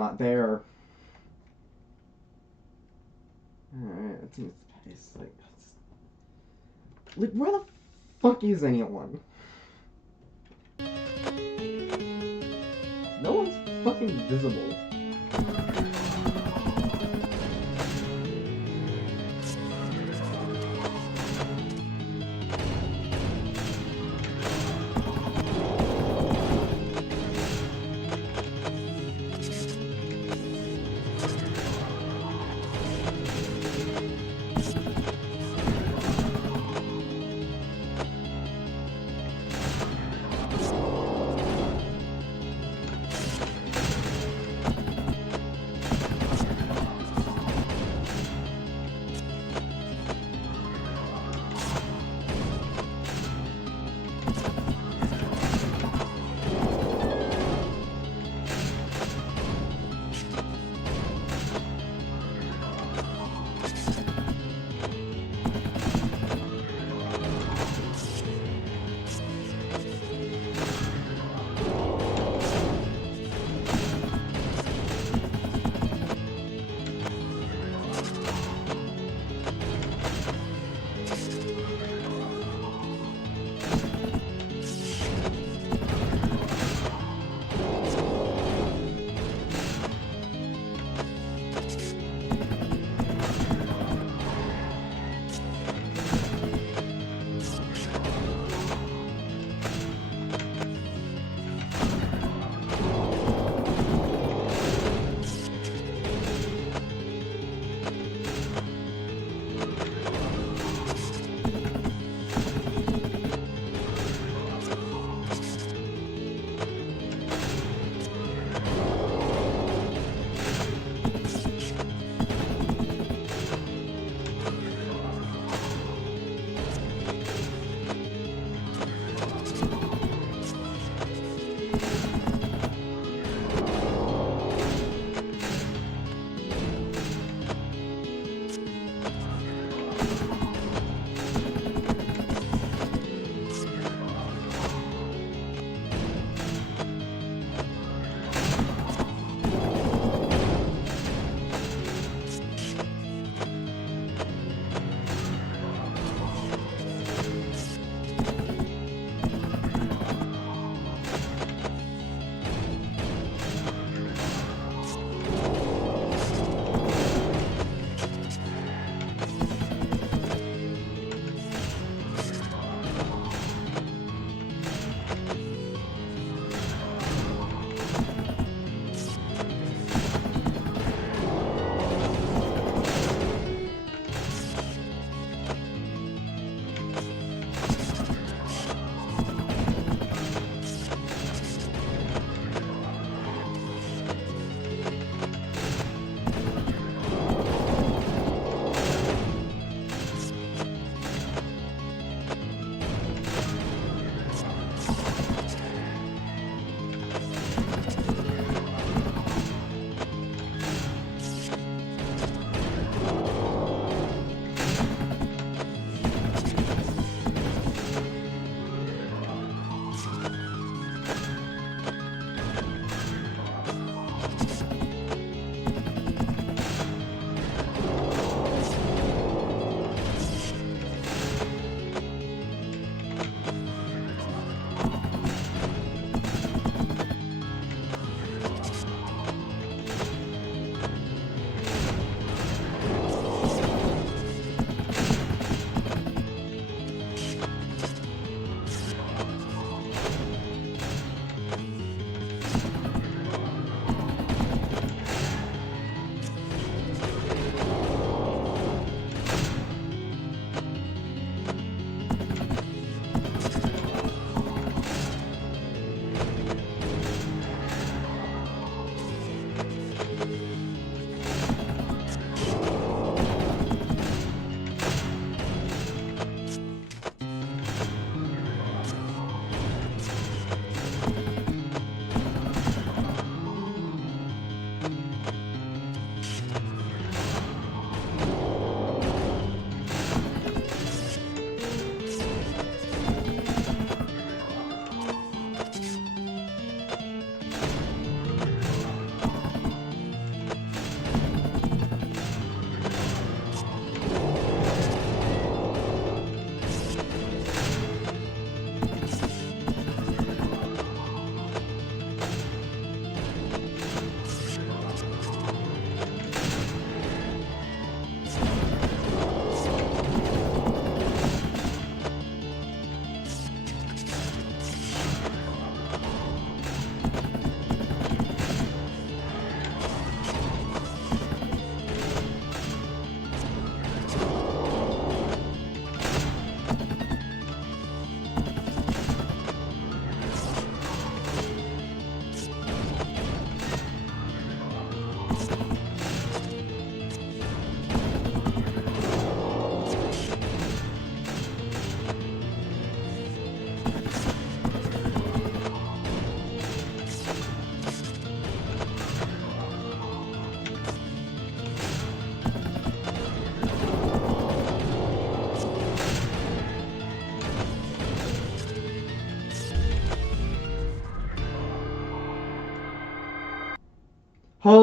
not there. Alright, let's see this pace. Like, where the fuck is anyone? No one's fucking visible.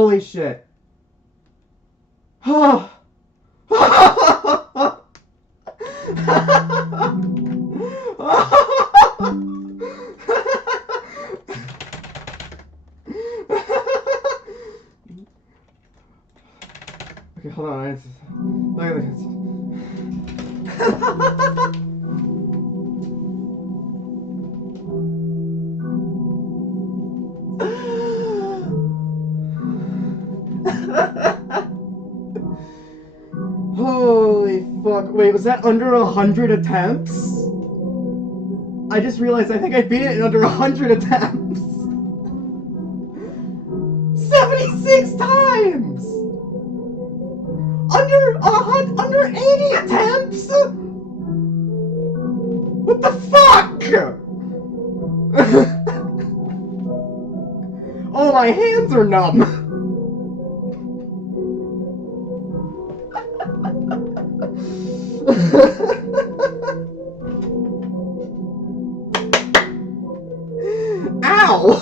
Holy shit. Oh. Okay, hold on. Look at this. Holy fuck. Wait, was that under 100 attempts? I just realized I think I beat it in under 100 attempts. 76 times! Under 80 attempts? What the fuck? Oh, my hands are numb. Ow!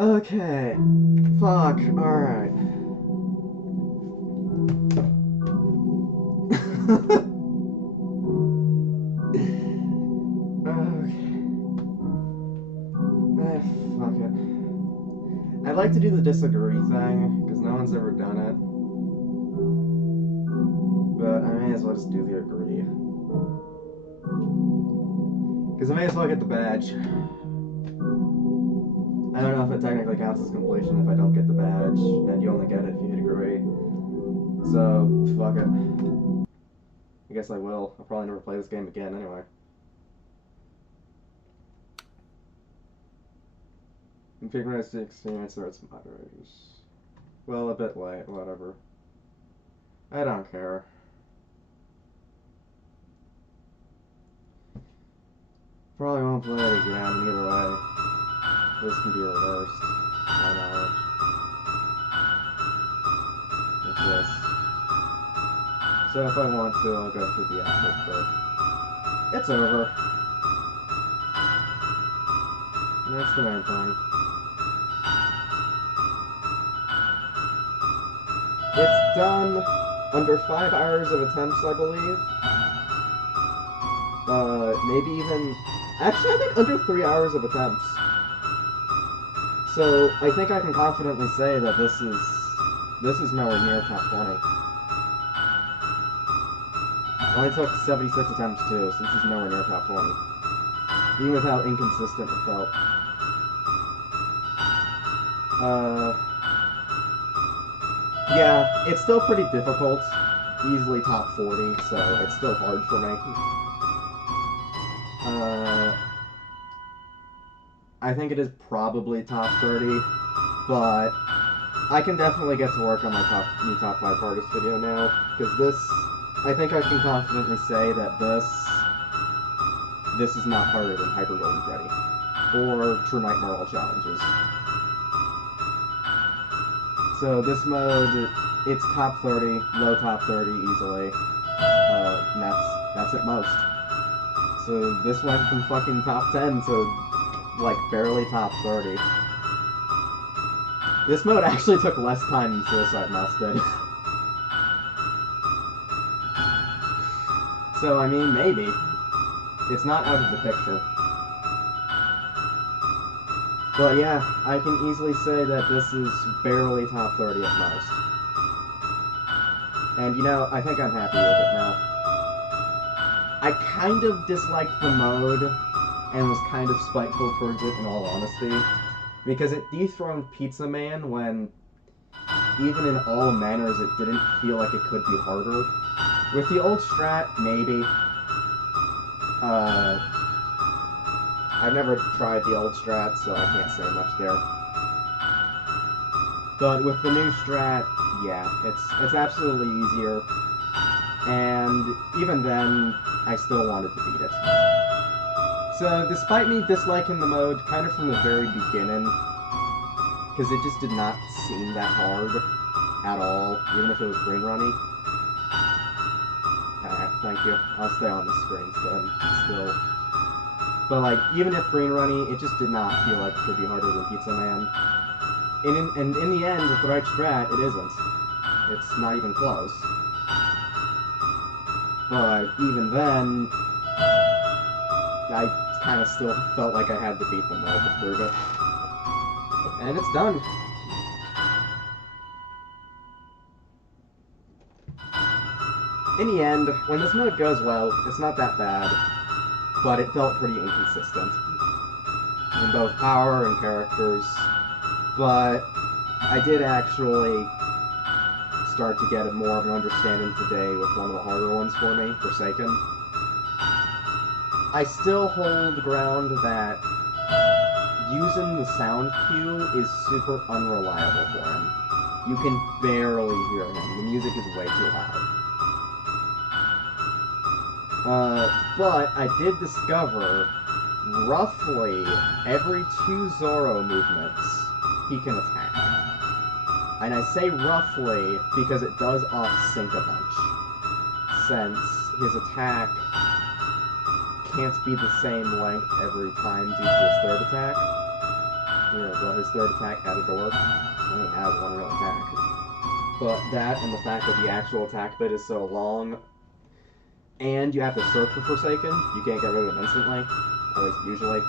Okay. Fuck. Alright. Fuck it. I'd like to do the disagree thing, because no one's ever done it. But I may as well just do the agree. Because I may as well get the badge. I don't know if it technically counts as completion if I don't get the badge, and you only get it if you hit agree. So, fuck it. I guess I will. I'll probably never play this game again anyway. Configure the experience or its moderators. Well, a bit late, whatever. I don't care. Probably won't play it again, either way. This can be reversed. My knowledge. With this. So if I want to, I'll go through the effort, but it's over. And that's the main thing. It's done under 5 hours of attempts, I believe. Maybe even... Actually, I think under 3 hours of attempts. So, I think I can confidently say that this is nowhere near top 20. Only took 76 attempts too, so this is nowhere near top 20. Even with how inconsistent it felt. Yeah, it's still pretty difficult. Easily top 40, so it's still hard for me. I think it is probably top 30, but I can definitely get to work on my new top 5 hardest video now, because this, I think I can confidently say that this is not harder than Hyper Golden Freddy, or True Nightmare All Challenges. So this mode, it's top 30, low top 30 easily, and that's at most. So this went from fucking top 10 to, like, barely top 30. This mode actually took less time than Suicide Mouse did. So, I mean, maybe. It's not out of the picture. But yeah, I can easily say that this is barely top 30 at most. And, you know, I think I'm happy with it now. I kind of disliked the mode, and was kind of spiteful towards it in all honesty, because it dethroned Pizza Man when, even in all manners, it didn't feel like it could be harder. With the old strat, maybe. Uh, I've never tried the old strat, so I can't say much there. But with the new strat, yeah, it's absolutely easier. And even then, I still wanted to beat it. So, despite me disliking the mode kind of from the very beginning, because it just did not seem that hard at all, even if it was green runny. Alright, thank you. I'll stay on the screen still. But like, even if green runny, it just did not feel like it could be harder than Pizza Man. And in the end, with the right strat, it isn't. It's not even close. But even then, I kind of still felt like I had to beat the mode to prove it. And it's done. In the end, when this mode goes well, it's not that bad, but it felt pretty inconsistent in both power and characters. But I did actually start to get more of an understanding today with one of the harder ones for me, Forsaken. I still hold the ground that using the sound cue is super unreliable for him. You can barely hear him. The music is way too loud. But I did discover roughly every 2 Zoro movements he can attack. And I say roughly because it does off-sync a bunch. Since his attack can't be the same length every time due to his third attack. Well, his third attack had a door. He only has one real attack. But that and the fact that the actual attack bit is so long, and you have to search for Forsaken, you can't get rid of him instantly, at least usually.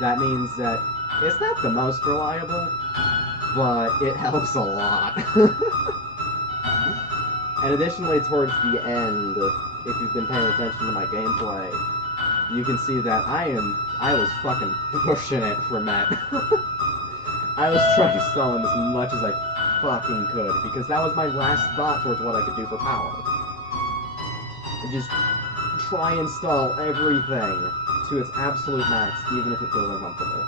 That means that it's not the most reliable, but it helps a lot. And additionally, towards the end, if you've been paying attention to my gameplay, you can see that I was fucking pushing it for Met. I was trying to stall him as much as I fucking could, because that was my last thought towards what I could do for power. Just try and stall everything to its absolute max, even if it feels uncomfortable.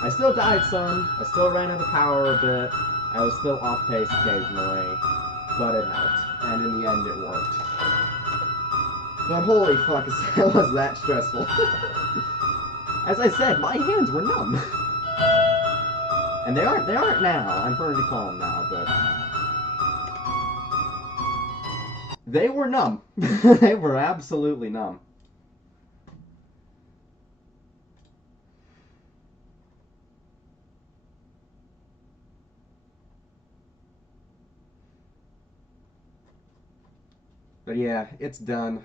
I still died some, I still ran out of power a bit, I was still off pace occasionally, but it helped, and in the end it worked. But holy fuck, was that stressful. As I said, my hands were numb. And they aren't now, I'm pretty calm now, but they were numb. They were absolutely numb. But yeah, it's done.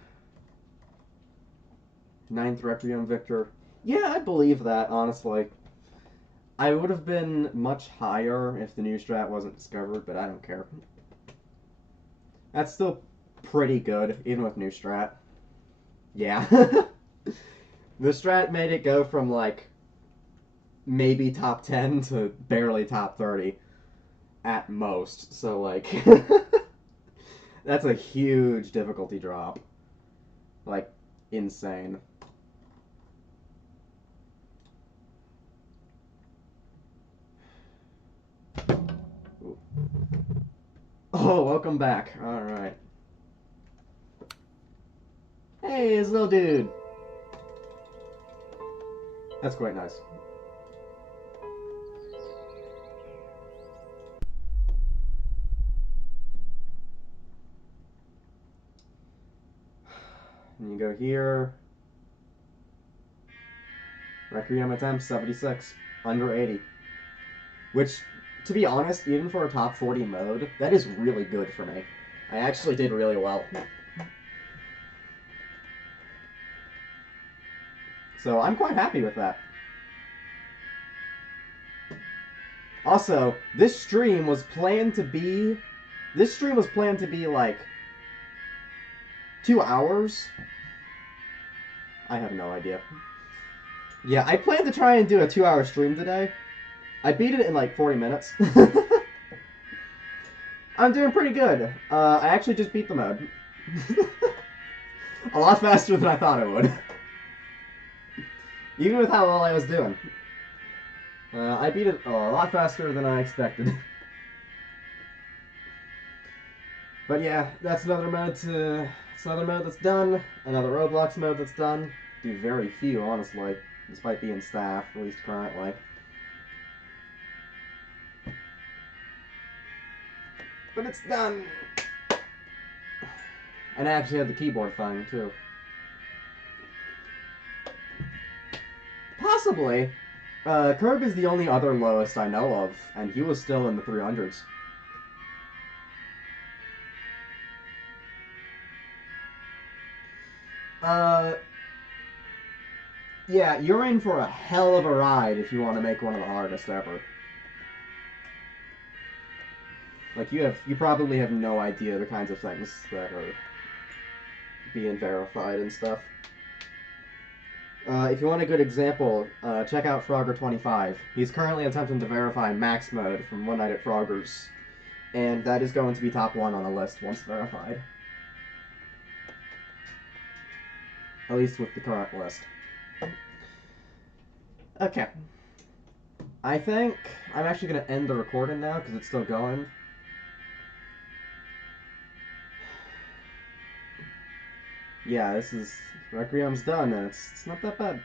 9th Requiem Victor. Yeah, I believe that, honestly. I would have been much higher if the new strat wasn't discovered, but I don't care. That's still pretty good, even with new strat. Yeah. The strat made it go from, like, maybe top 10 to barely top 30 at most. So, like, that's a huge difficulty drop. Like, insane. Ooh. Oh, welcome back. Alright. Hey, it's little dude. That's quite nice. And you go here. Requiem attempt, 76. Under 80. Which, to be honest, even for a top 40 mode, that is really good for me. I actually did really well. So I'm quite happy with that. Also, this stream was planned to be like 2 hours. I have no idea. Yeah, I planned to try and do a 2-hour stream today. I beat it in like 40 minutes. I'm doing pretty good. I actually just beat the mode. A lot faster than I thought it would. Even with how well I was doing. I beat it a lot faster than I expected. But yeah, that's another mode that's done. Another Roblox mode that's done. Do very few, honestly, despite being staff, at least currently. But it's done! And I actually had the keyboard thing, too. Possibly. Curb is the only other lowest I know of, and he was still in the 300s. Yeah, you're in for a hell of a ride if you want to make one of the hardest ever. Like, you probably have no idea the kinds of things that are being verified and stuff. If you want a good example, check out Frogger25. He's currently attempting to verify max mode from One Night at Frogger's, and that is going to be top 1 on the list once verified. At least with the current list. Okay. I think I'm actually going to end the recording now because it's still going. Yeah, this is... Requiem's done, and it's not that bad.